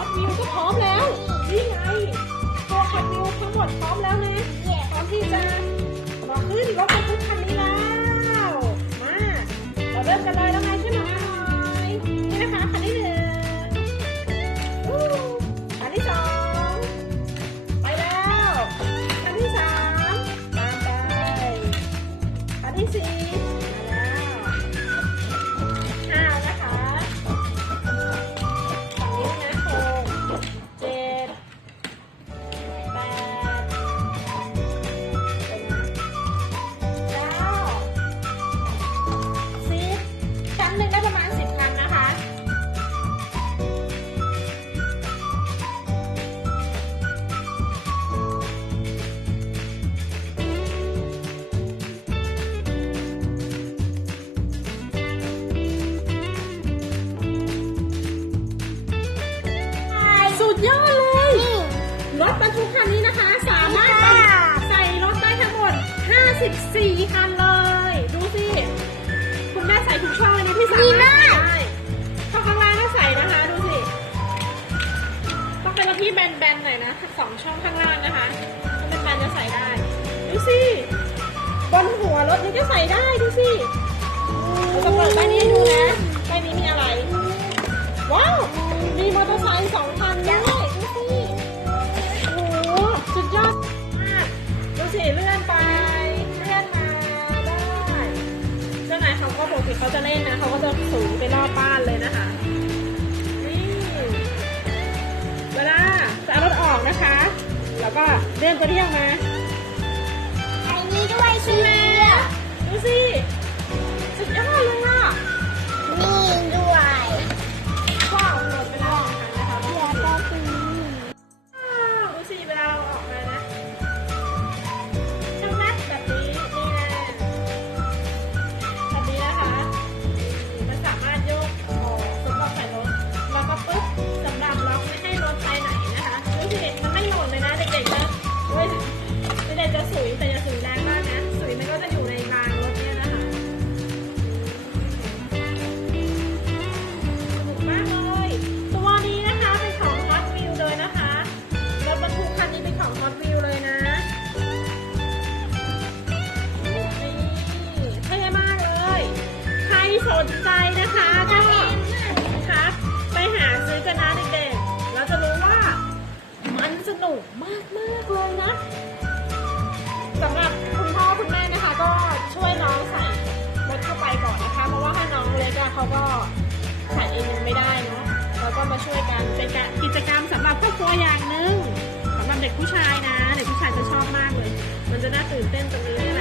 อตวิวก็พร้อมแล้ว นี่ไงตัวฮอตวิวทั้งหมดพร้อมแล้วนะพร้อมที่จะมาขึ้นรถบรรทุกคันนี้แล้วมาเราเริ่มกันเลยแล้วไงขึ้นมาหน่อยนี่นะคะคันที่หนึ่งอันที่สองไปแล้วคันที่สามตามไปคันที่สี่ ดยอดเลยรถบรรทุกคันนี้นะคะ สามารถใส่รถได้ทั้งหมด 54 คันเลย ดูสิ คุณแม่ใส่ทุกช่องเลยนะที่สามารถใส่ได้ช่องข้างล่างก็ใส่นะคะ ดูสิ ต้องเป็นรถที่แบนๆหน่อยนะสองช่องข้างล่างนะคะถ้าเป็นแบนจะใส่ได้ ดูสิบนหัวรถนี้ก็ใส่ได้ดูสิเราจะเปิดใบนี้ให้ดูนะ กติเขาจะเล่นนะเขาก็จะสูงไปรอบบ้านเลยนะคะ นี่เวลาจะเอารถออกนะคะ แล้วก็เลื่อนตัวที่ออกมา นะคะดูสิมันไม่หล่นเลยนะเด็กๆนะเว้ยเด็กๆจะสุยแต่อย่าสุยแรงมากนะสุยมันก็จะอยู่ในรางรถเนี่ยนะคะสนุกมากเลยตัวนี้นะคะเป็นของ Hot Wheels เลยนะคะรถบรรทุกคันนี้เป็นของ Hot Wheels เลยนะนี่เท่มากเลย ใครสนใจนะคะก็ นุกมากมากเลยนะสำหรับคุณพ่อคุณแม่นะคะ ก็ช่วยน้องใส่รถเข้าไปก่อนนะคะ เพราะว่าถ้าน้องเล็กอะเขาก็ใส่เองไม่ได้เนาะเราก็มาช่วยกันเป็นการกิจกรรมสำหรับครอบครัวอย่างหนึ่งสำหรับเด็กผู้ชายนะ เด็กผู้ชายจะชอบมากเลย มันจะน่าตื่นเต้นตรงนี้